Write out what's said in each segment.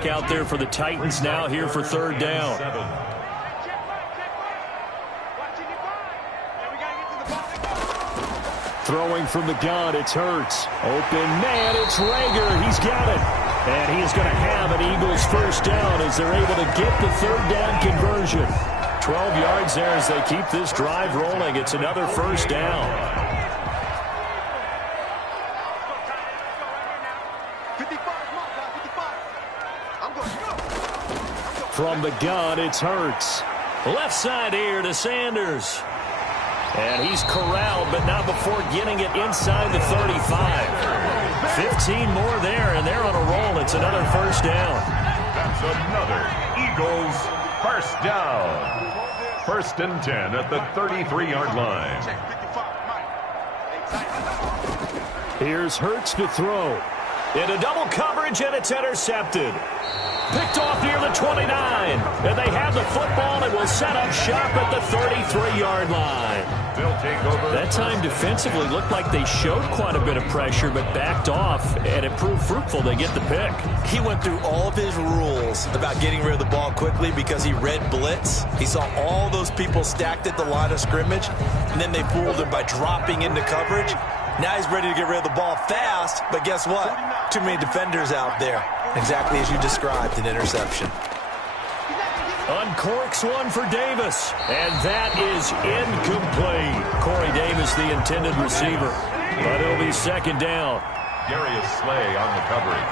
back out there for the Titans now here for third down. Throwing from the gun, it's Hurts. Open man, it's Rager. He's got it. And he is going to have an Eagles first down as they're able to get the third down conversion. 12 yards there as they keep this drive rolling. It's another first down. From the gun, it's Hurts. Left side here to Sanders. And he's corralled, but not before getting it inside the 35. 15 more there, and they're on a roll. It's another first down. That's another Eagles first down. First and 10 at the 33-yard line. Here's Hurts to throw. Into double coverage, and it's intercepted. Picked off near the 29. And they have the football and will set up shop at the 33-yard line. They'll take over. That time defensively looked like they showed quite a bit of pressure but backed off, and it proved fruitful. They get the pick. He went through all of his rules about getting rid of the ball quickly because he read blitz. He saw all those people stacked at the line of scrimmage, and then they fooled him by dropping into coverage. Now he's ready to get rid of the ball fast, but guess what? Too many defenders out there. Exactly as you described, an interception. Uncorks one for Davis, and that is incomplete. Corey Davis, the intended receiver, but it'll be second down. Darius Slay on the coverage.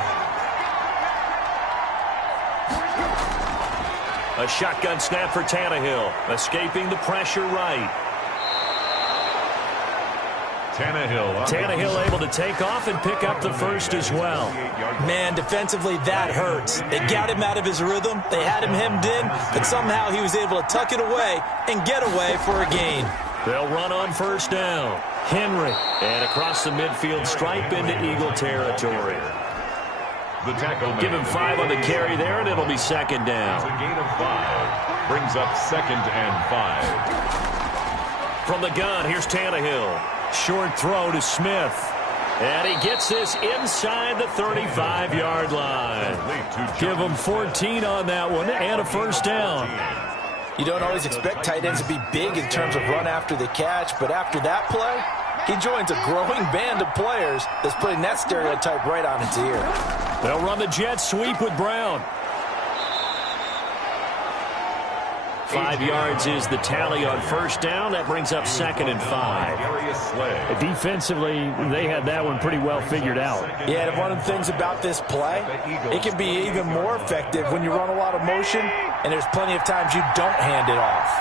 A shotgun snap for Tannehill, escaping the pressure right. Tannehill able to take off and pick up the first as well. Man, defensively, that hurts. They got him out of his rhythm. They had him hemmed in, but somehow he was able to tuck it away and get away for a gain. They'll run on first down. Henry, and across the midfield stripe into Eagle territory. The tackle Give him 5 on the carry there, and it'll be second down. It's a gain of 5. Brings up second and 5. From the gun, here's Tannehill. Short throw to Smith. And he gets this inside the 35-yard line. Give him 14 on that one and a first down. You don't always expect tight ends to be big in terms of run after the catch, but after that play, he joins a growing band of players that's putting that stereotype right on its ear. They'll run the jet sweep with Brown. 5 yards is the tally on first down. That brings up second and 5. Defensively, they had that one pretty well figured out. Yeah, and one of the things about this play, it can be even more effective when you run a lot of motion, and there's plenty of times you don't hand it off.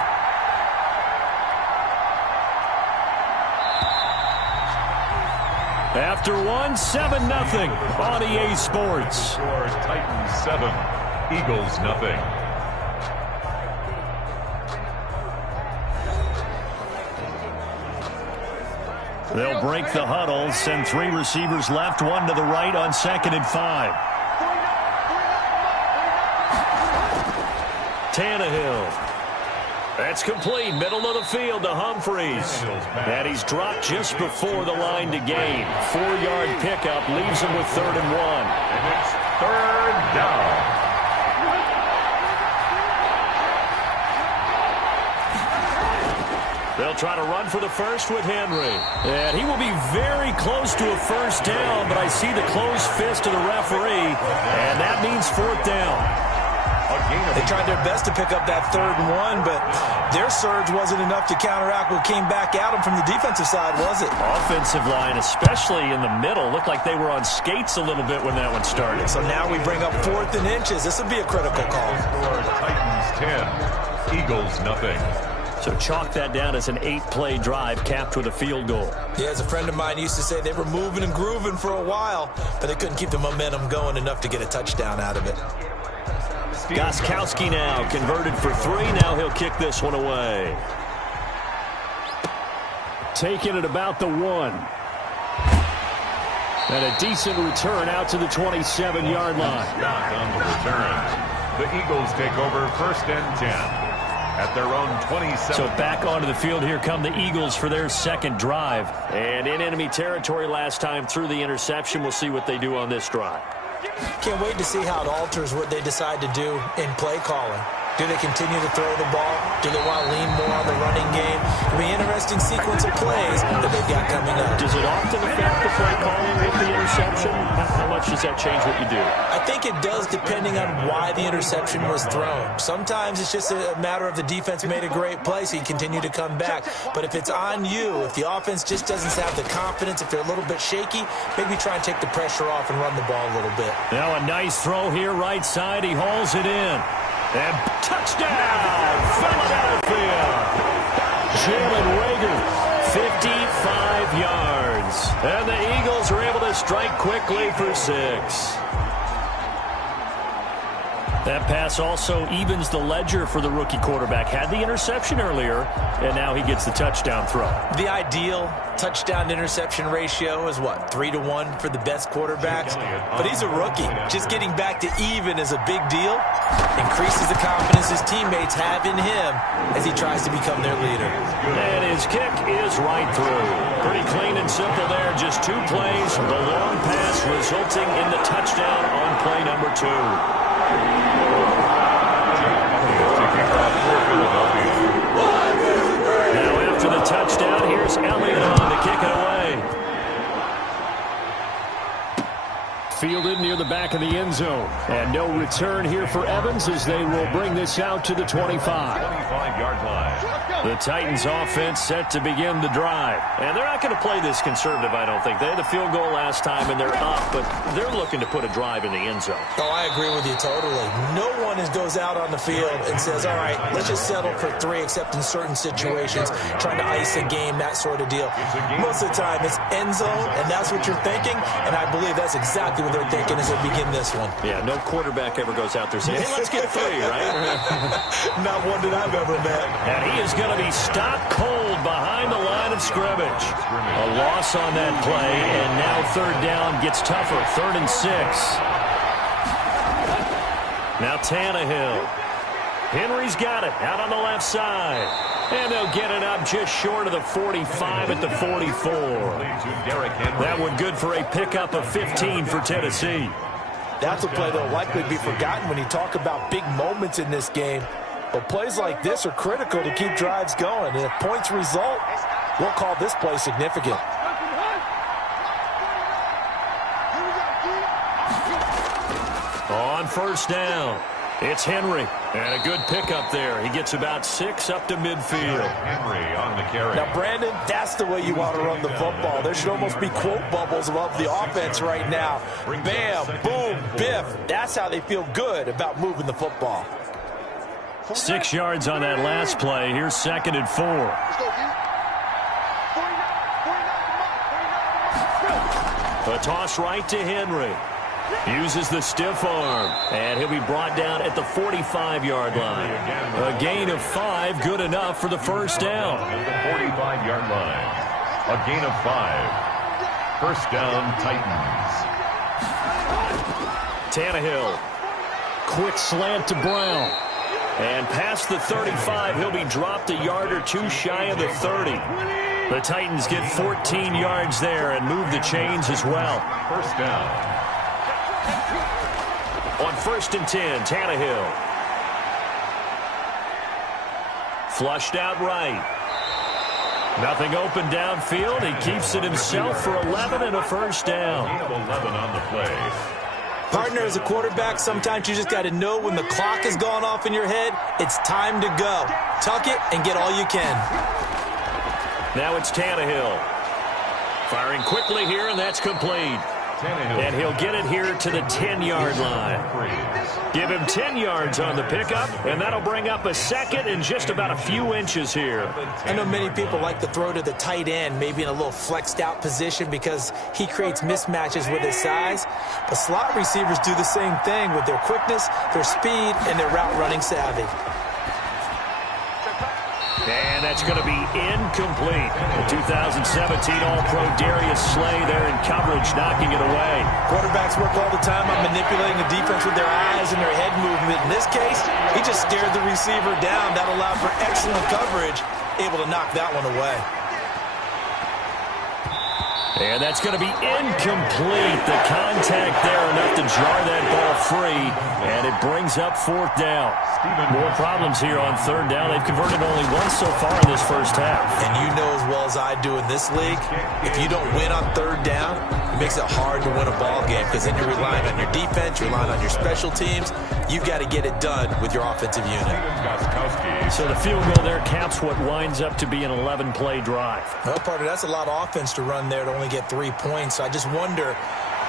After one, 7-0 on EA Sports. Titans 7, Eagles nothing. They'll break the huddle, send 3 receivers left, 1 to the right on second and 5. Tannehill. That's complete, middle of the field to Humphreys. And he's dropped just before the line to gain. 4-yard pickup leaves him with 3rd and 1. And it's third down. They'll try to run for the first with Henry. And he will be very close to a first down, but I see the closed fist of the referee, and that means 4th down. They tried their best to pick up that 3rd and 1, but their surge wasn't enough to counteract what came back at them from the defensive side, was it? Offensive line, especially in the middle, looked like they were on skates a little bit when that one started. So now we bring up 4th and inches. This would be a critical call. Titans 10, Eagles nothing. So chalk that down as an 8-play drive capped with a field goal. Yeah, as a friend of mine used to say, they were moving and grooving for a while, but they couldn't keep the momentum going enough to get a touchdown out of it. Gostkowski now converted for 3. Now he'll kick this one away. Taking it about the 1. And a decent return out to the 27-yard line. Not on the return. The Eagles take over first and 10. At their own 27. So back onto the field, here come the Eagles for their second drive. And in enemy territory last time through the interception. We'll see what they do on this drive. Can't wait to see how it alters what they decide to do in play calling. Do they continue to throw the ball? Do they want to lean more on the running game? It'll be an interesting sequence of plays that they've got coming up. Does it often affect the play calling with the interception? How much does that change what you do? I think it does, depending on why the interception was thrown. Sometimes it's just a matter of the defense made a great play, so you continue to come back. But if it's on you, if the offense just doesn't have the confidence, if they're a little bit shaky, maybe try and take the pressure off and run the ball a little bit. Now a nice throw here, right side. He hauls it in. And touchdown, Philadelphia. Jalen Reagor, 55 yards. And the Eagles are able to strike quickly for 6. That pass also evens the ledger for the rookie quarterback. Had the interception earlier, and now he gets the touchdown throw. The ideal touchdown-interception ratio is, what, 3-to-1 for the best quarterbacks? But he's a rookie. Just getting back to even is a big deal. Increases the confidence his teammates have in him as he tries to become their leader. And his kick is right through. Pretty clean and simple there. Just 2 plays. The long pass resulting in the touchdown on play number 2. Now after the touchdown, here's Elliott on to kick it away. Fielded near the back of the end zone. And no return here for Evans as they will bring this out to the 25. 25-yard line. The Titans offense set to begin the drive. And they're not going to play this conservative, I don't think. They had the field goal last time, and they're up, but they're looking to put a drive in the end zone. Oh, I agree with you totally. No one goes out on the field and says, all right, let's just settle for 3, except in certain situations, trying to ice a game, that sort of deal. Most of the time, it's end zone, and that's what you're thinking, and I believe that's exactly what they're thinking as they begin this one. Yeah, no quarterback ever goes out there saying, hey, let's get 3, right? Not one that I've ever met. And he is going to be stopped cold behind the line of scrimmage. A loss on that play, and now 3rd down gets tougher. 3rd and 6. Now Tannehill. Henry's got it out on the left side. And they'll get it up just short of the 45 at the 44. That one good for a pickup of 15 for Tennessee. That's a play that will likely be forgotten when you talk about big moments in this game. But plays like this are critical to keep drives going. And if points result, we'll call this play significant. On 1st down, it's Henry. And a good pickup there. He gets about 6 up to midfield. Henry on the carry. Now, Brandon, that's the way you want to run the football. There should almost be quote bubbles above the offense right now. Bam, boom, biff. That's how they feel good about moving the football. 6 yards on that last play. Here's 2nd and 4. A toss right to Henry. Uses the stiff arm. And he'll be brought down at the 45-yard line. A gain of 5, good enough for the 1st down. At the 45-yard line. A gain of 5. 1st down, Titans. Tannehill. Quick slant to Brown. And past the 35, he'll be dropped a yard or 2 shy of the 30. The Titans get 14 yards there and move the chains as well. 1st down. On 1st and 10, Tannehill. Flushed out right. Nothing open downfield. He keeps it himself for 11 and a 1st down. 11 on the play. Partner, as a quarterback, sometimes you just got to know when the clock has gone off in your head, it's time to go. Tuck it and get all you can. Now it's Tannehill. Firing quickly here, and that's complete. And he'll get it here to the 10-yard line. Give him 10 yards on the pickup, and that'll bring up a 2nd and just about a few inches here. I know many people like to throw to the tight end, maybe in a little flexed out position because he creates mismatches with his size. But slot receivers do the same thing with their quickness, their speed, and their route running savvy. And that's going to be incomplete. The 2017 All-Pro Darius Slay there in coverage, knocking it away. Quarterbacks work all the time on manipulating the defense with their eyes and their head movement. In this case, he just stared the receiver down. That allowed for excellent coverage, able to knock that one away. And that's going to be incomplete. The contact there enough to jar that ball free, and it brings up fourth down. More problems here on third down. They've converted only once so far in this first half. And you know as well as I do in this league, if you don't win on third down, it makes it hard to win a ball game because then you're relying on your defense, you're relying on your special teams. You've got to get it done with your offensive unit. So the field goal there caps what winds up to be an 11-play drive. Well, partner, that's a lot of offense to run there to only get 3 points. So I just wonder,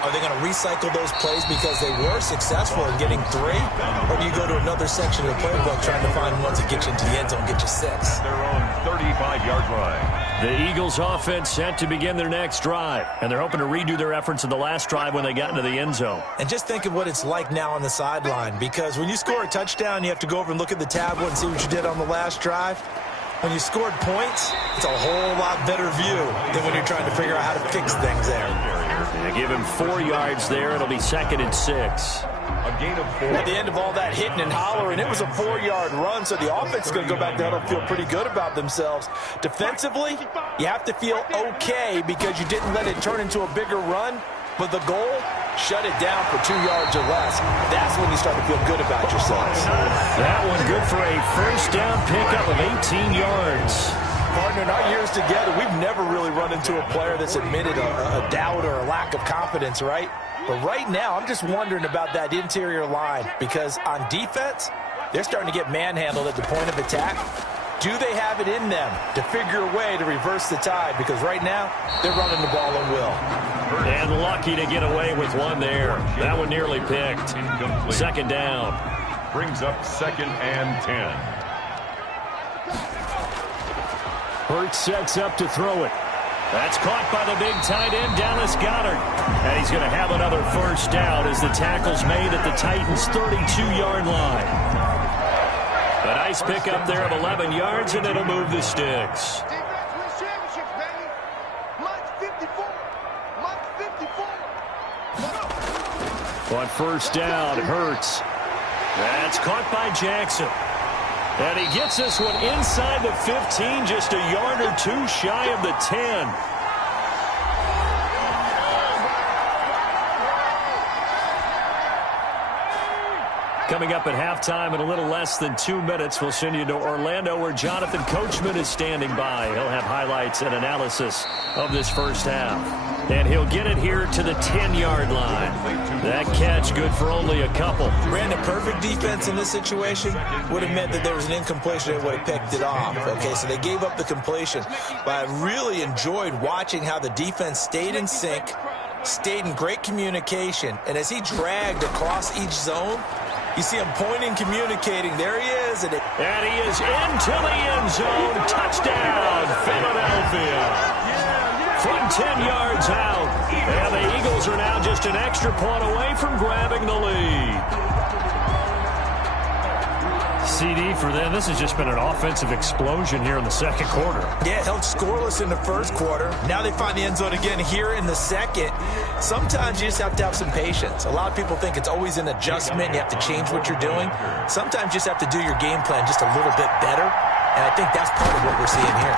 are they going to recycle those plays because they were successful in getting 3? Or do you go to another section of the playbook trying to find ones that get you into the end zone, get you 6? Their own 35-yard line. The Eagles offense set to begin their next drive, and they're hoping to redo their efforts in the last drive when they got into the end zone. And just think of what it's like now on the sideline, because when you score a touchdown, you have to go over and look at the tablet and see what you did on the last drive. When you scored points, it's a whole lot better view than when you're trying to figure out how to fix things there. They give him 4 yards there. It'll be 2nd and 6. A gain of 4. At the end of all that hitting and hollering, it was a 4-yard run, so the offense is going to go back there and feel pretty good about themselves. Defensively, you have to feel okay because you didn't let it turn into a bigger run, but the goal, shut it down for 2 yards or less. That's when you start to feel good about yourselves. That one good for a first down pickup of 18 yards. Partner, in our years together, we've never really run into a player that's admitted a doubt or a lack of confidence, right? But right now, I'm just wondering about that interior line because on defense, they're starting to get manhandled at the point of attack. Do they have it in them to figure a way to reverse the tide? Because right now, they're running the ball at will. And lucky to get away with one there. That one nearly picked. Second down. Brings up 2nd and 10. Hurts sets up to throw it. That's caught by the big tight end, Dallas Goedert. And he's going to have another first down as the tackle's made at the Titans' 32-yard line. A nice pickup there of 11 yards, and it'll move the sticks. On first down, Hurts. That's caught by Jackson. And he gets this one inside the 15, just a yard or 2 shy of the 10. Coming up at halftime in a little less than 2 minutes, we'll send you to Orlando where Jonathan Coachman is standing by. He'll have highlights and analysis of this first half. And he'll get it here to the 10-yard line. That catch good for only a couple. Brandon, perfect defense in this situation would have meant that there was an incompletion and would have picked it off. Okay, so they gave up the completion. But I really enjoyed watching how the defense stayed in sync, stayed in great communication. And as he dragged across each zone, you see him pointing, communicating. There he is. And he is into the end zone. Touchdown, Philadelphia. From 10 yards out. And the Eagles are now just an extra point away from grabbing the lead. CD for them. This has just been an offensive explosion here in the second quarter. Yeah, held scoreless in the first quarter. Now they find the end zone again here in the second. Sometimes you just have to have some patience. A lot of people think it's always an adjustment. You have to change what you're doing. Sometimes you just have to do your game plan just a little bit better. And I think that's part of what we're seeing here.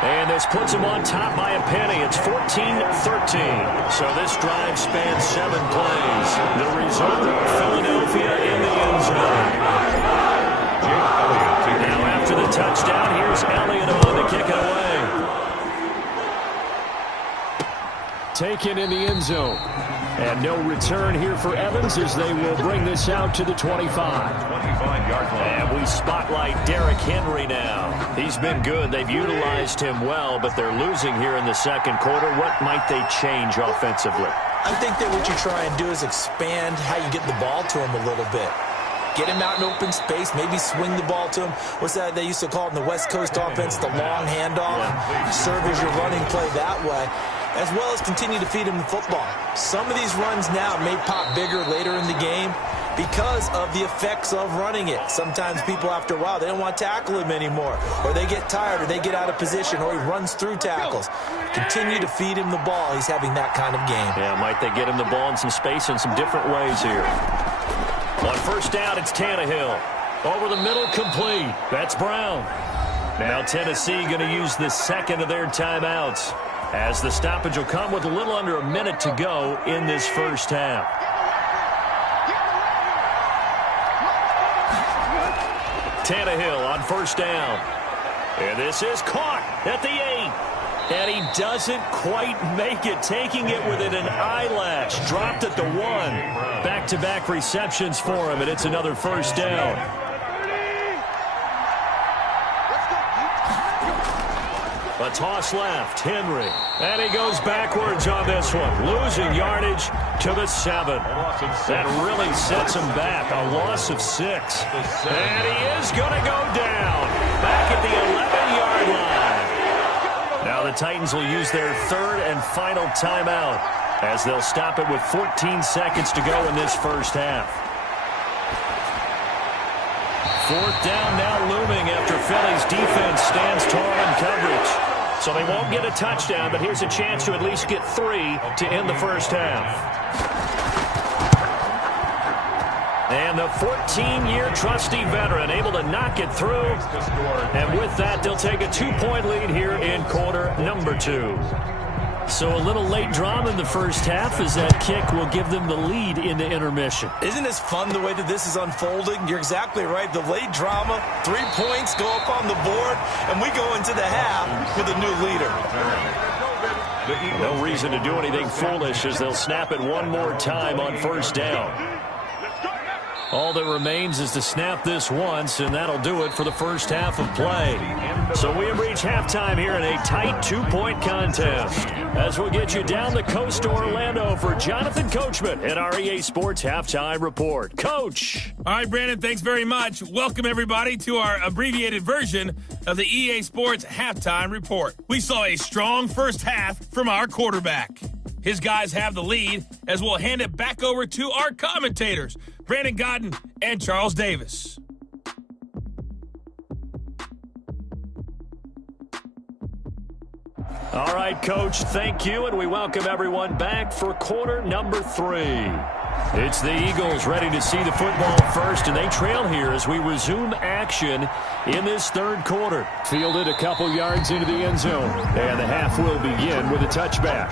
And this puts him on top by a penny. It's 14-13. So this drive spans 7 plays. The result, Philadelphia in the end zone. Now after the touchdown, here's Elliott on to kick it away. Taken in the end zone. And no return here for Evans as they will bring this out to the 25. 25-yard line. And we spotlight Derrick Henry now. He's been good. They've utilized him well, but they're losing here in the second quarter. What might they change offensively? I think that what you try and do is expand how you get the ball to him a little bit. Get him out in open space, maybe swing the ball to him. What's that they used to call it in the West Coast offense, the long handoff? Serve as your running play that way, as well as continue to feed him the football. Some of these runs now may pop bigger later in the game because of the effects of running it. Sometimes people, after a while, they don't want to tackle him anymore, or they get tired, or they get out of position, or he runs through tackles. Continue to feed him the ball. He's having that kind of game. Yeah, might they get him the ball in some space in some different ways here. On first down, it's Tannehill. Over the middle, complete. That's Brown. Now Tennessee going to use the second of their timeouts. as the stoppage will come with a little under a minute to go in this first half. Tannehill on first down. And this is caught at the 8. And he doesn't quite make it, taking it within an eyelash. Dropped at the 1. Back-to-back receptions for him, and it's another first down. A toss left, Henry. And he goes backwards on this one, losing yardage to the 7. That really sets him back, a loss of 6. And he is going to go down, back at the 11-yard line. Now the Titans will use their third and final timeout, as they'll stop it with 14 seconds to go in this first half. Fourth down now looming after Philly's defense stands tall in coverage. So they won't get a touchdown, but here's a chance to at least get 3 to end the first half. And the 14-year trusty veteran able to knock it through. And with that, they'll take a 2-point lead here in quarter number 2. So a little late drama in the first half, as that kick will give them the lead in the intermission. Isn't this fun the way that this is unfolding? You're exactly right. The late drama, 3 points go up on the board, and we go into the half with a new leader. No reason to do anything foolish, as they'll snap it one more time on first down. All that remains is to snap this once, and that'll do it for the first half of play. So we have reached halftime here in a tight 2-point contest, as we'll get you down the coast to Orlando for Jonathan Coachman at our EA Sports Halftime Report. Coach. All right, Brandon, thanks very much. Welcome, everybody, to our abbreviated version of the EA Sports Halftime Report. We saw a strong first half from our quarterback. His guys have the lead, as we'll hand it back over to our commentators, Brandon Godden and Charles Davis. All right, Coach, thank you, and we welcome everyone back for quarter number 3. It's the Eagles ready to see the football first, and they trail here as we resume action in this third quarter. Fielded a couple yards into the end zone, and the half will begin with a touchback.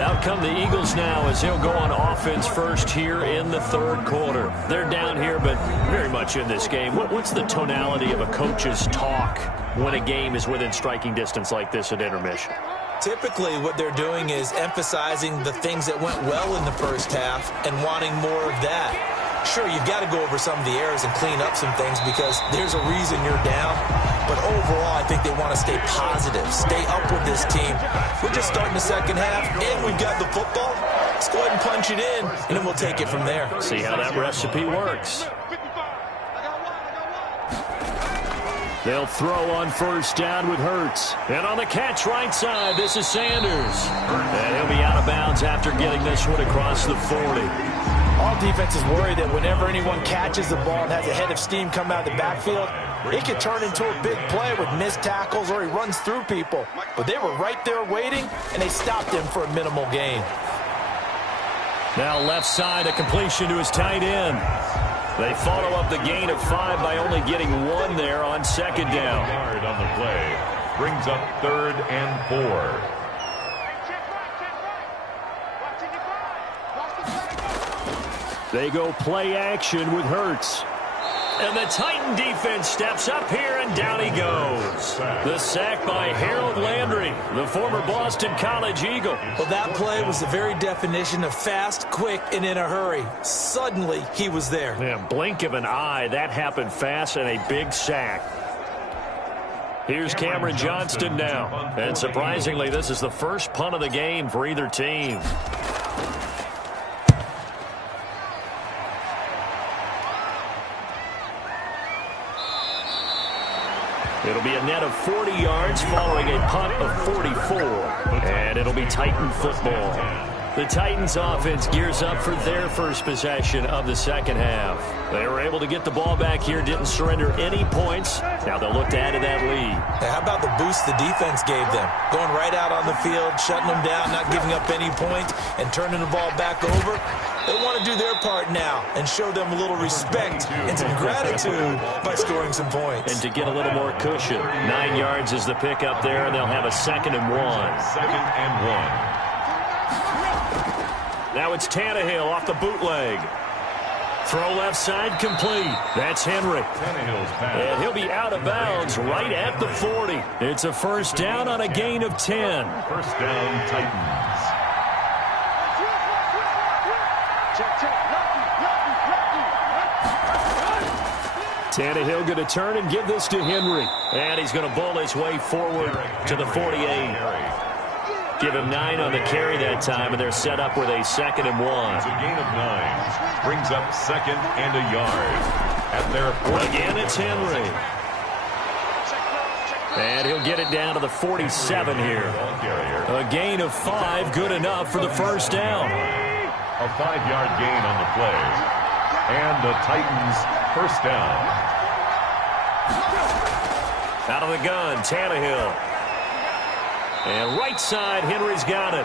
Out come the Eagles now, as they'll go on offense first here in the third quarter. They're down here, but very much in this game. What's the tonality of a coach's talk when a game is within striking distance like this at intermission? Typically, what they're doing is emphasizing the things that went well in the first half and wanting more of that. Sure, you've got to go over some of the errors and clean up some things because there's a reason you're down. But overall, I think they want to stay positive, stay up with this team. We're just starting the second half, and we've got the football. Let's go ahead and punch it in, and then we'll take it from there. See how that recipe works. They'll throw on first down with Hurts. And on the catch right side, this is Sanders. And he'll be out of bounds after getting this one across the 40. All defenses worry that whenever anyone catches the ball and has a head of steam come out of the backfield, it can turn into a big play with missed tackles or he runs through people. But they were right there waiting, and they stopped him for a minimal gain. Now left side, a completion to his tight end. They follow up the gain of 5 by only getting 1 there on second down. Yard on the play brings up 3rd and 4. They go play action with Hurts. And the Titan defense steps up here, and down he goes. The sack by Harold Landry, the former Boston College Eagle. Well, that play was the very definition of fast, quick, and in a hurry. Suddenly, he was there. Yeah, blink of an eye, that happened fast, and a big sack. Here's Cameron Johnston now. And surprisingly, this is the first punt of the game for either team. It'll be a net of 40 yards following a punt of 44. And it'll be Titan football. The Titans offense gears up for their first possession of the second half. They were able to get the ball back here, didn't surrender any points. Now they'll look to add to that lead. Hey, how about the boost the defense gave them? Going right out on the field, shutting them down, not giving up any points, and turning the ball back over. They want to do their part now and show them a little respect and some gratitude by scoring some points. And to get a little more cushion. 9 yards is the pickup there, and they'll have a 2nd and 1. 2nd and 1. Now it's Tannehill off the bootleg. Throw left side complete. That's Henry. Tannehill's pass. And he'll be out of bounds right at the 40. It's a first down on a gain of 10. First down, Titans. Tannehill going to turn and give this to Henry. And he's going to bowl his way forward to the 48. Give him 9 on the carry that time, and they're set up with a 2nd and 1. It's a gain of 9. Brings up 2nd and a yard. At their 40. Again, it's Henry. And he'll get it down to the 47 here. A gain of 5, good enough for the first down. A 5-yard gain on the play. And the Titans first down. Out of the gun, Tannehill. And right side, Henry's got it.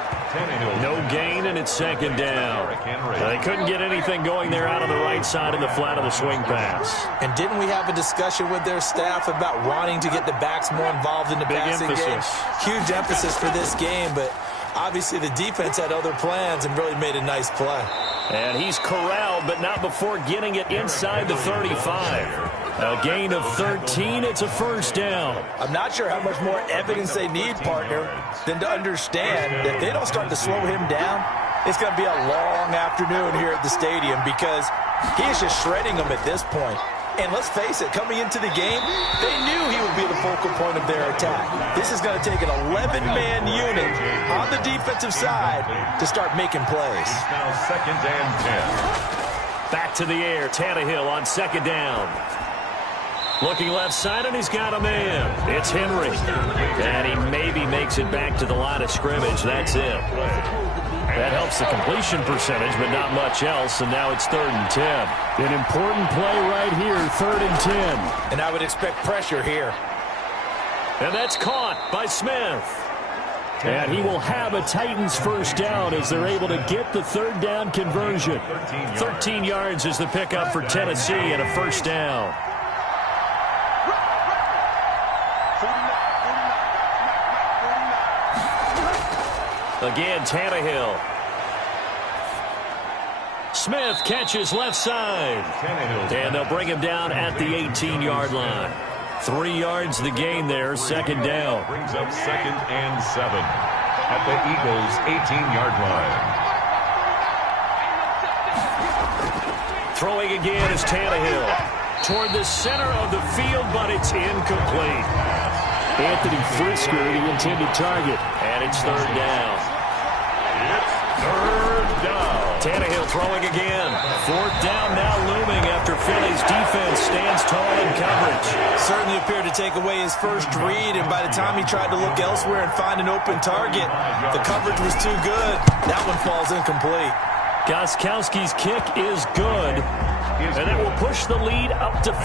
No gain, and it's 2nd down. They couldn't get anything going there out on the right side in the flat of the swing pass. And didn't we have a discussion with their staff about wanting to get the backs more involved in the passing game? Huge emphasis for this game, but obviously the defense had other plans and really made a nice play. And he's corralled, but not before getting it inside the 35. A gain of 13, it's a first down. I'm not sure how much more evidence they need, partner, than to understand that if they don't start to slow him down, it's going to be a long afternoon here at the stadium because he is just shredding them at this point. And let's face it, coming into the game, they knew he would be the focal point of their attack. This is going to take an 11-man unit on the defensive side to start making plays. It's now 2nd and 10. Back to the air, Tannehill on 2nd down. Looking left side, and he's got a man. It's Henry. And he maybe makes it back to the line of scrimmage. That's it. That helps the completion percentage, but not much else, and now it's 3rd and 10. An important play right here, 3rd and 10. And I would expect pressure here. And that's caught by Smith. And he will have a Titans first down as they're able to get the 3rd down conversion. 13 yards is the pickup for Tennessee and a first down. Again, Tannehill. Smith catches left side. And they'll bring him down at the 18-yard line. 3 yards the gain there, 2nd down. Brings up 2nd and 7 at the Eagles' 18-yard line. Throwing again is Tannehill. Toward the center of the field, but it's incomplete. Anthony Frisker, the intended target. And it's 3rd down. It's 3rd down. Tannehill throwing again. 4th down now looming after Philly's defense stands tall in coverage. Certainly appeared to take away his first read, and by the time he tried to look elsewhere and find an open target, the coverage was too good. That one falls incomplete. Gostkowski's kick is good, and that will push the lead up to 5.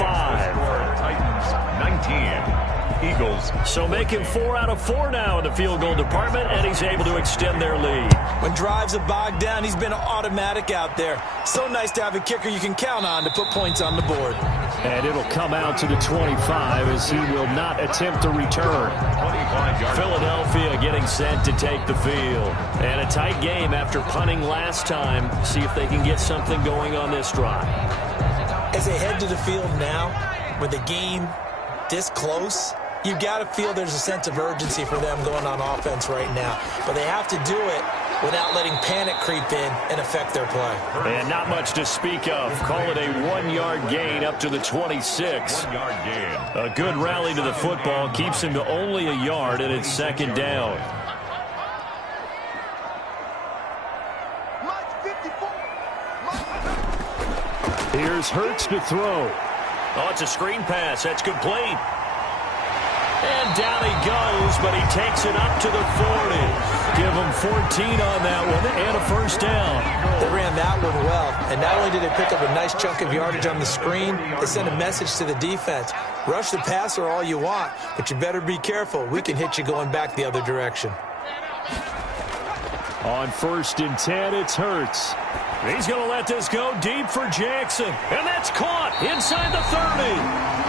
Titans 19. Eagles. So making 4 out of 4 now in the field goal department, and he's able to extend their lead. When drives are bogged down, he's been automatic out there. So nice to have a kicker you can count on to put points on the board. And it'll come out to the 25 as he will not attempt to return. Philadelphia getting set to take the field. And a tight game after punting last time. See if they can get something going on this drive. As they head to the field now, with the game this close, you've got to feel there's a sense of urgency for them going on offense right now. But they have to do it without letting panic creep in and affect their play. And not much to speak of. Call it a 1-yard gain up to the 26. 1-yard gain. A good rally to the football keeps him to only a yard, and it's 2nd down. Here's Hurts to throw. Oh, it's a screen pass. That's complete. And down he goes, but he takes it up to the 40. Give him 14 on that one and a first down. They ran that one well, and not only did they pick up a nice chunk of yardage on the screen, they sent a message to the defense. Rush the passer all you want, but you better be careful. We can hit you going back the other direction. On 1st and 10, it's Hurts. He's going to let this go deep for Jackson. And that's caught inside the 30.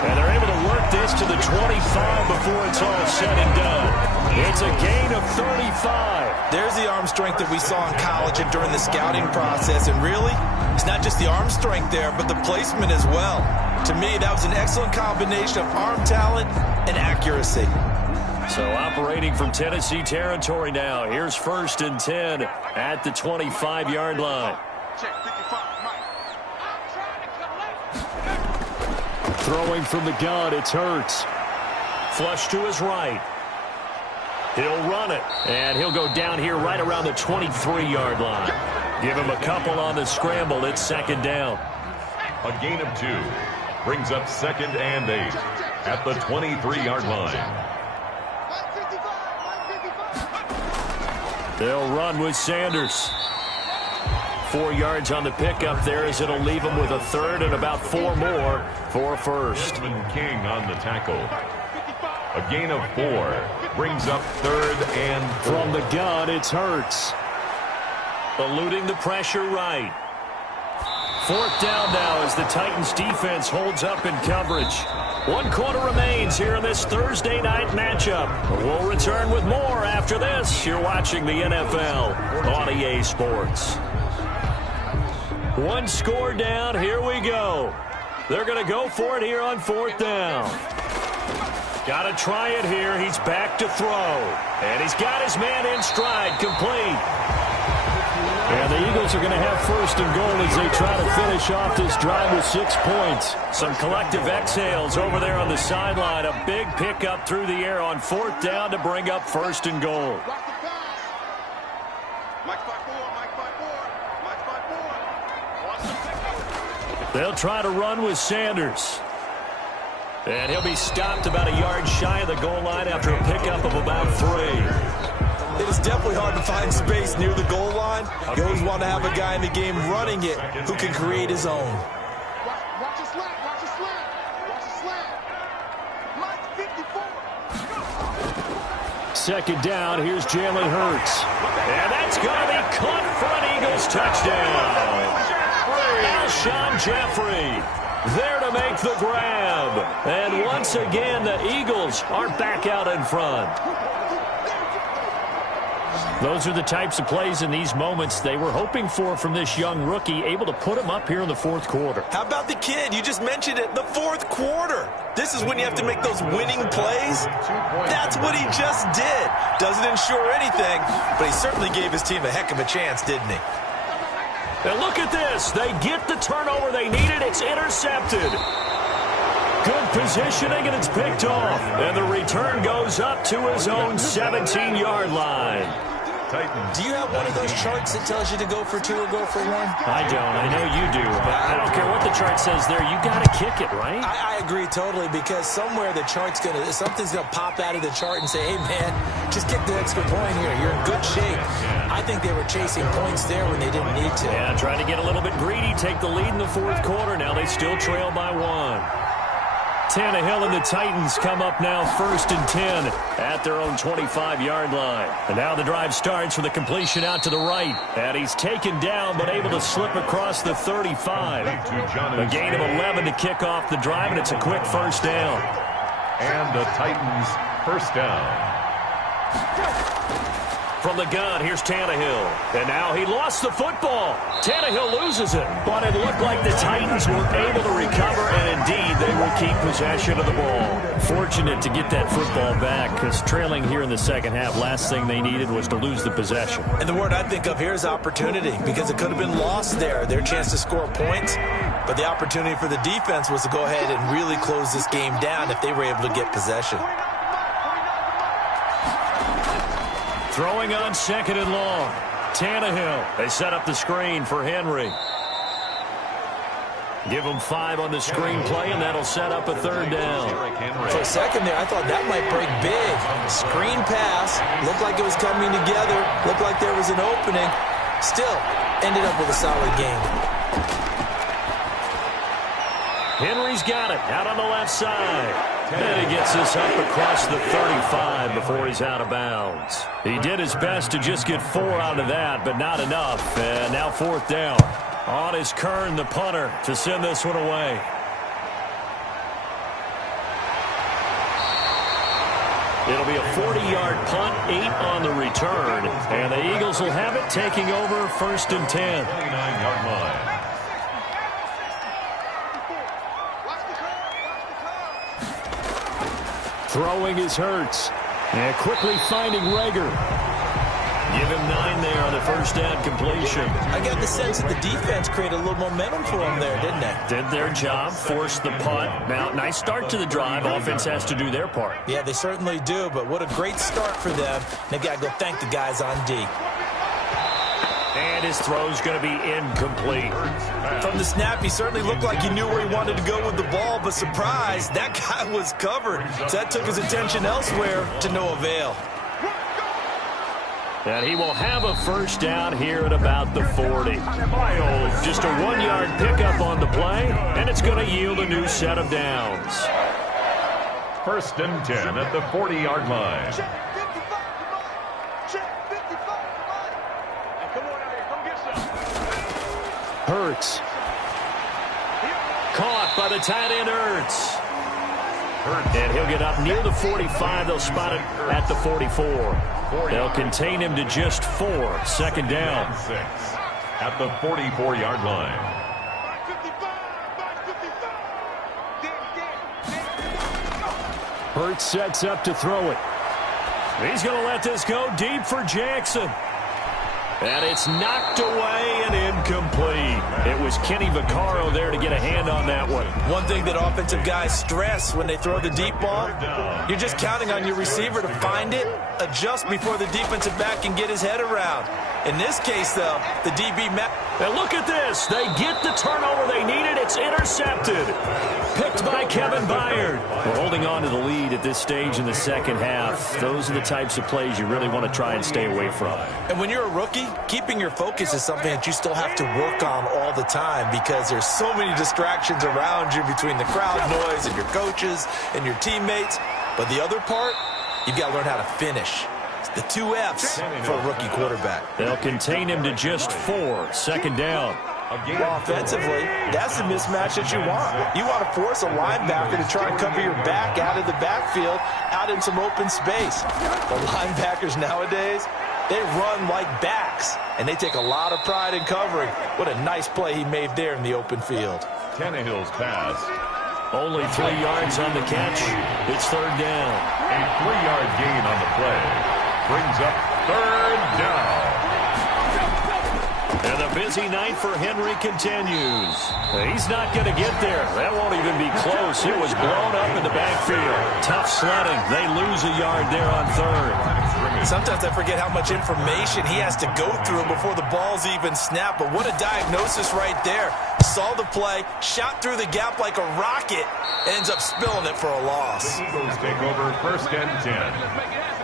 And they're able to work this to the 25 before it's all said and done. It's a gain of 35. There's the arm strength that we saw in college and during the scouting process. And really, it's not just the arm strength there, but the placement as well. To me, that was an excellent combination of arm talent and accuracy. So operating from Tennessee territory now. Here's 1st and 10 at the 25-yard line. Throwing from the gun, it's Hurts. Flush to his right. He'll run it, and he'll go down here right around the 23-yard line. Give him a couple on the scramble. It's 2nd down. A gain of 2 brings up 2nd and 8 at the 23-yard line. They'll run with Sanders. 4 yards on the pickup there as it'll leave him with a 3rd and about 4 more for a first. King on the tackle. A gain of 4 brings up 3rd and 4. From the gun, it's Hurts. Eluding the pressure right. 4th down now as the Titans defense holds up in coverage. 1 quarter remains here in this Thursday night matchup. We'll return with more after this. You're watching the NFL on EA Sports. 1 score down. Here we go. They're going to go for it here on 4th down. Got to try it here. He's back to throw. And he's got his man in stride, complete. And the Eagles are going to have 1st and goal as they try to finish off this drive with 6 points. Some collective exhales over there on the sideline. A big pickup through the air on 4th down to bring up 1st and goal. They'll try to run with Sanders. And he'll be stopped about a yard shy of the goal line after a pickup of about 3. It is definitely hard to find space near the goal line. You always want to have a guy in the game running it who can create his own. Watch the slant, watch the slant, watch the slant. 2nd down, here's Jalen Hurts. And that's going to be caught for an Eagles touchdown. Alshon Jeffrey there to make the grab. And once again, the Eagles are back out in front. Those are the types of plays in these moments they were hoping for from this young rookie, able to put him up here in the 4th quarter. How about the kid? You just mentioned it, the 4th quarter. This is when you have to make those winning plays. That's what he just did. Doesn't ensure anything, but he certainly gave his team a heck of a chance, didn't he? And look at this. They get the turnover they needed. It's intercepted. Good positioning, and it's picked off. And the return goes up to his own 17-yard line. Do you have one of those charts that tells you to go for 2 or go for 1? I don't. I know you do. But I don't care what the chart says there. You got to kick it, right? I agree totally, because somewhere the chart's something's going to pop out of the chart and say, hey, man, just kick the extra point here. You're in good shape. I think they were chasing points there when they didn't need to. Yeah, trying to get a little bit greedy, take the lead in the 4th quarter. Now they still trail by 1. Tannehill and the Titans come up now 1st and 10 at their own 25-yard line. And now the drive starts with a completion out to the right. And he's taken down but able to slip across the 35. A gain of 11 to kick off the drive, and it's a quick 1st down. And the Titans 1st down. From the gun, here's Tannehill. And now he lost the football. Tannehill loses it. But it looked like the Titans were able to recover, and indeed they will keep possession of the ball. Fortunate to get that football back, because trailing here in the 2nd half, last thing they needed was to lose the possession. And the word I think of here is opportunity, because it could have been lost there, their chance to score points. But the opportunity for the defense was to go ahead and really close this game down if they were able to get possession. Throwing on 2nd and long. Tannehill. They set up the screen for Henry. Give them 5 on the screenplay, and that'll set up a third down. For a second there, I thought that might break big. Screen pass. Looked like it was coming together. Looked like there was an opening. Still, ended up with a solid game. Henry's got it out on the left side. And he gets this up across the 35 before he's out of bounds. He did his best to just get 4 out of that, but not enough. And now 4th down. On is Kern, the punter, to send this one away. It'll be a 40-yard punt, 8 on the return. And the Eagles will have it, taking over 1st and 10. 29-yard line. Throwing is Hurts. And quickly finding Rager. Give him 9 there on the first down completion. I got the sense that the defense created a little momentum for them there, didn't they? Did their job, forced the punt. Now, nice start to the drive. Offense has to do their part. Yeah, they certainly do, but what a great start for them. They've got to go thank the guys on D. And his throw's going to be incomplete. From the snap, he certainly looked like he knew where he wanted to go with the ball, but surprise, that guy was covered. So that took his attention elsewhere to no avail. And he will have a first down here at about the 40. Just a 1-yard pickup on the play, and it's going to yield a new set of downs. 1st and 10 at the 40-yard line. Hurts. Caught by the tight end Hurts. And he'll get up near the 45. They'll spot it at the 44. They'll contain him to just 4. 2nd down. 6 at the 44-yard line. Hurts sets up to throw it. He's going to let this go deep for Jackson. And it's knocked away and incomplete. It was Kenny Vaccaro there to get a hand on that one. One thing that offensive guys stress when they throw the deep ball, you're just counting on your receiver to find it, adjust before the defensive back can get his head around. In this case, though, the DB... And look at this. They get the turnover they needed. It's intercepted. Picked by Kevin Byard. We're holding on to the lead at this stage in the second half. Those are the types of plays you really want to try and stay away from. And when you're a rookie, keeping your focus is something that you still have to work on all the time because there's so many distractions around you between the crowd noise and your coaches and your teammates. But the other part, you've got to learn how to finish. It's the 2 F's for a rookie quarterback. They'll contain him to just 4. 2nd down. Well, offensively, that's the mismatch that you want. You want to force a linebacker to try and cover your back out of the backfield, out in some open space. The linebackers nowadays, they run like backs, and they take a lot of pride in covering. What a nice play he made there in the open field. Tannehill's pass. Only 3 yards on the catch. It's 3rd down. A 3-yard gain on the play. Brings up 3rd down. And the busy night for Henry continues. He's not going to get there. That won't even be close. It was blown up in the backfield. Tough sledding. They lose a yard there on 3rd. Sometimes I forget how much information he has to go through before the ball's even snapped. But what a diagnosis right there. Saw the play, shot through the gap like a rocket, ends up spilling it for a loss. The Eagles take over 1st and 10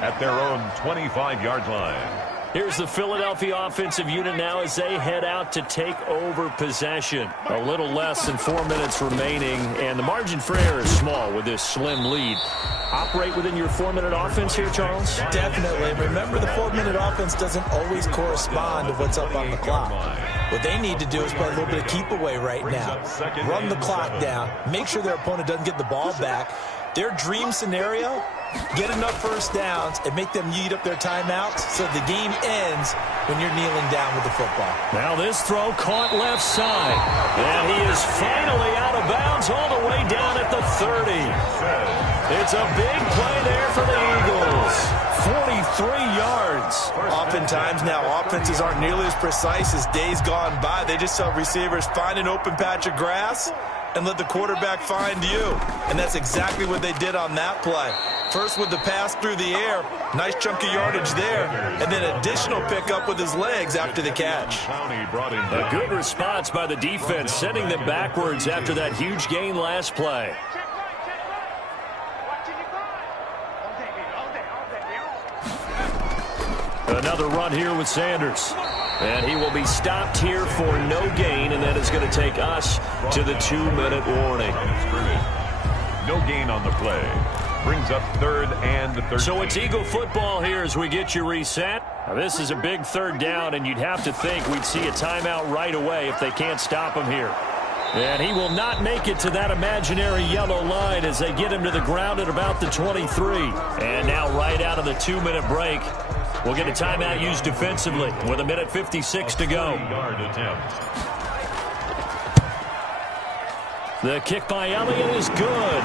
at their own 25-yard line. Here's the Philadelphia offensive unit now as they head out to take over possession. A little less than 4 minutes remaining, and the margin for error is small with this slim lead. Operate within your 4-minute offense here, Charles? Definitely. Remember, the 4-minute offense doesn't always correspond to what's up on the clock. What they need to do is play a little bit of keep away right now. Run the clock down. Make sure their opponent doesn't get the ball back. Their dream scenario, get enough first downs and make them eat up their timeouts so the game ends when you're kneeling down with the football. Now this throw caught left side. And he is finally out of bounds all the way down at the 30. It's a big play there for the Eagles. 43 yards. Oftentimes now offenses aren't nearly as precise as days gone by. They just tell receivers, find an open patch of grass and let the quarterback find you. And that's exactly what they did on that play. First with the pass through the air. Nice chunk of yardage there. And then additional pickup with his legs after the catch. A good response by the defense, sending them backwards after that huge gain last play. Another run here with Sanders. And he will be stopped here for no gain, and that is going to take us to the 2-minute warning. No gain on the play. Brings up 3rd and 13. So it's Eagle football here as we get you reset. Now, this is a big 3rd down, and you'd have to think we'd see a timeout right away if they can't stop him here. And he will not make it to that imaginary yellow line as they get him to the ground at about the 23. And now right out of the 2-minute break, we'll get a timeout used defensively with 1:56 to go. The kick by Elliott is good.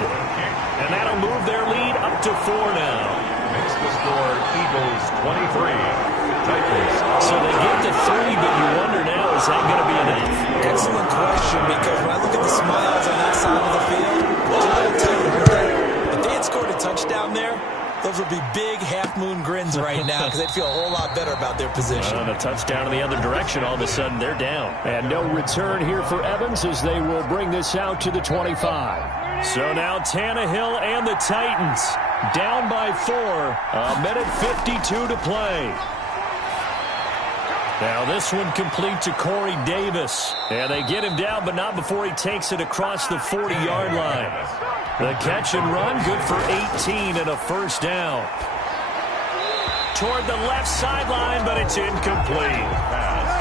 And that'll move their lead up to 4 now. Makes the score Eagles 23. Titans. So they get to 3, but you wonder now, is that going to be enough? Excellent question, because when I look at the smiles on that side of the field, it's a little tight, aren't they? If they had scored a touchdown there, those would be big half-moon grins right now because they'd feel a whole lot better about their position. And a touchdown in the other direction, all of a sudden they're down. And no return here for Evans as they will bring this out to the 25. So now Tannehill and the Titans down by 4. 1:52 to play. Now this one complete to Corey Davis. And they get him down, but not before he takes it across the 40-yard line. The catch and run, good for 18 and a first down. Toward the left sideline, but it's incomplete.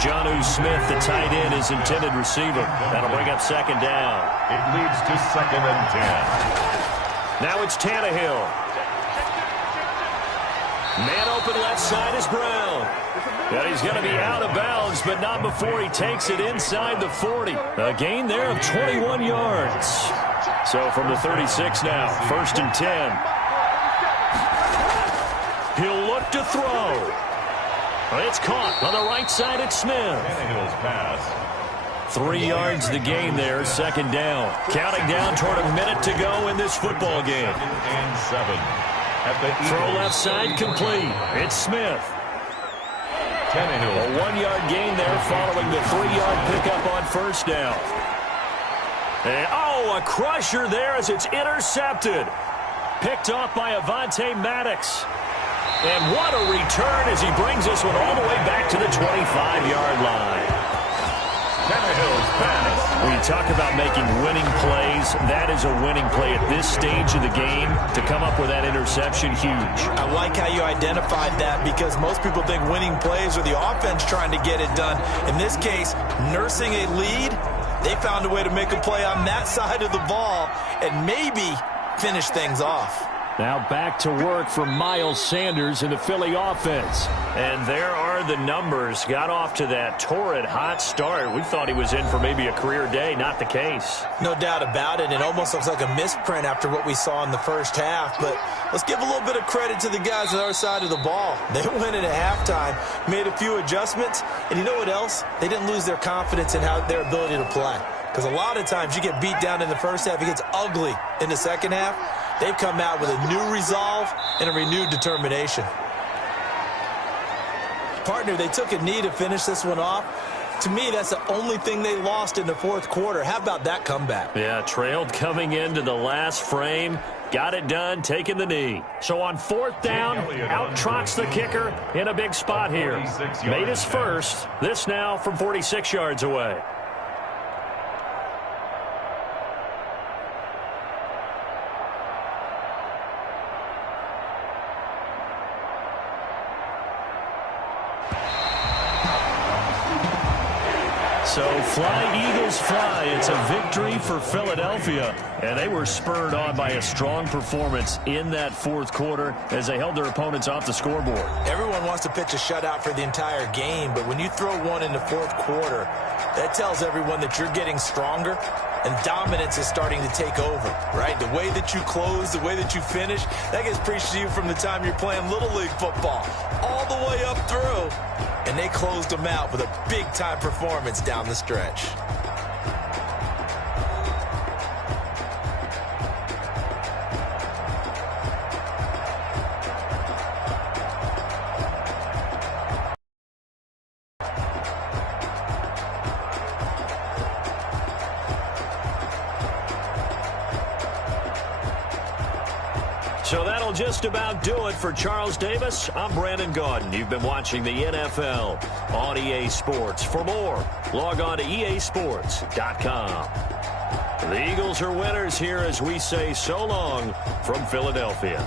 Jonnu Smith, the tight end, is intended receiver. That'll bring up 2nd down. It leads to 2nd and 10. Now it's Tannehill. Man open left side is Brown. And he's going to be out of bounds, but not before he takes it inside the 40. A gain there of 21 yards. So from the 36 now, 1st and 10. He'll look to throw. It's caught on the right side at Smith. Tannehill's pass. 3 yards the gain there, 2nd down. Counting down toward a minute to go in this football game. 2nd and 7. At the Throw Eagles. left side complete. It's Smith. Tannehill. A 1-yard gain there following the 3-yard pickup on 1st down. And, a crusher there as it's intercepted. Picked off by Avonte Maddox. And what a return as he brings this one all the way back to the 25-yard line. Tannehill's pass. When you talk about making winning plays, that is a winning play at this stage of the game. To come up with that interception, huge. I like how you identified that, because most people think winning plays are the offense trying to get it done. In this case, nursing a lead, they found a way to make a play on that side of the ball and maybe finish things off. Now back to work for Miles Sanders in the Philly offense. And there are the numbers. Got off to that torrid hot start. We thought he was in for maybe a career day. Not the case. No doubt about it. It almost looks like a misprint after what we saw in the first half. But let's give a little bit of credit to the guys on our side of the ball. They went in at halftime, made a few adjustments. And you know what else? They didn't lose their confidence in their ability to play. Because a lot of times you get beat down in the first half. It gets ugly in the second half. They've come out with a new resolve and a renewed determination. Partner, they took a knee to finish this one off. To me, that's the only thing they lost in the fourth quarter. How about that comeback? Yeah, trailed coming into the last frame. Got it done, taking the knee. So on 4th down, out trots the kicker in a big spot here. Made his first. This now from 46 yards away. So fly, Eagles, fly. It's a victory for Philadelphia. And they were spurred on by a strong performance in that fourth quarter as they held their opponents off the scoreboard. Everyone wants to pitch a shutout for the entire game, but when you throw one in the fourth quarter, that tells everyone that you're getting stronger and dominance is starting to take over, right? The way that you close, the way that you finish, that gets preached to you from the time you're playing Little League football all the way up through. And they closed them out with a big-time performance down the stretch. So that'll just about do it for Charles Davis. I'm Brandon Gaudin. You've been watching the NFL on EA Sports. For more, log on to easports.com. The Eagles are winners here as we say so long from Philadelphia.